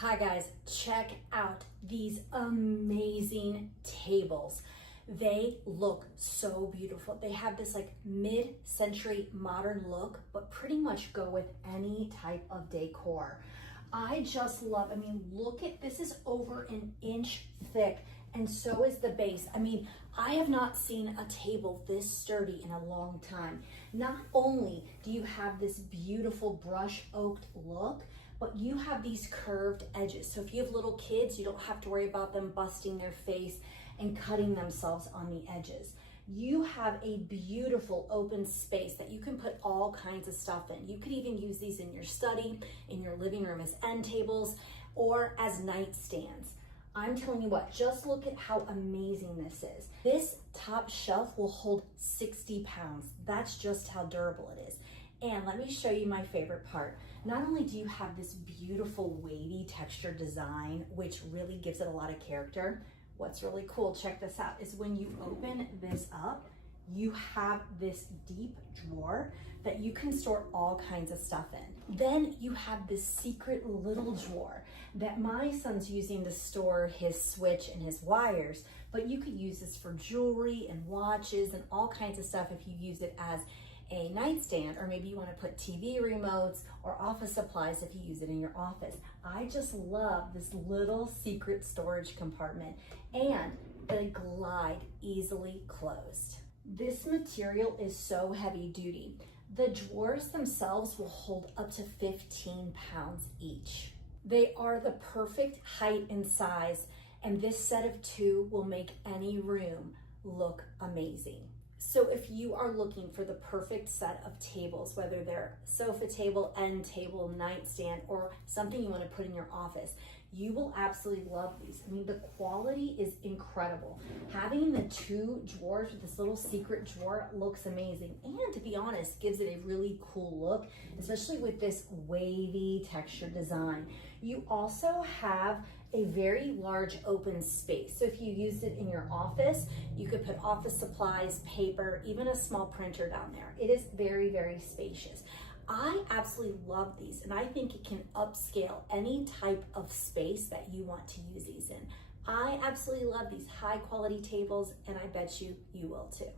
Hi guys, check out these amazing tables. They look so beautiful. They have this like mid-century modern look, but pretty much go with any type of decor. I just love, look at, this is over an inch thick, and so is the base. I have not seen a table this sturdy in a long time. Not only do you have this beautiful brush oaked look, but you have these curved edges. So if you have little kids, you don't have to worry about them busting their face and cutting themselves on the edges. You have a beautiful open space that you can put all kinds of stuff in. You could even use these in your study, in your living room as end tables, or as nightstands. I'm telling you what, just look at how amazing this is. This top shelf will hold 60 pounds. That's just how durable it is. And let me show you my favorite part. Not only do you have this beautiful wavy texture design, which really gives it a lot of character, what's really cool, check this out, is when you open this up, you have this deep drawer that you can store all kinds of stuff in. Then you have this secret little drawer that my son's using to store his switch and his wires, but you could use this for jewelry and watches and all kinds of stuff if you use it as a nightstand, or maybe you want to put TV remotes or office supplies if you use it in your office. I just love this little secret storage compartment, and they glide easily closed. This material is so heavy duty. The drawers themselves will hold up to 15 pounds each. They are the perfect height and size, and this set of two will make any room look amazing. So if you are looking for the perfect set of tables, whether they're sofa table, end table, nightstand, or something you want to put in your office, you will absolutely love these. The quality is incredible. Having the two drawers with this little secret drawer looks amazing. And to be honest, gives it a really cool look, especially with this wavy texture design. You also have a very large open space. So if you used it in your office, you could put office supplies, paper, even a small printer down there. It is very, very spacious. I absolutely love these, and I think it can upscale any type of space that you want to use these in. I absolutely love these high quality tables, and I bet you will too.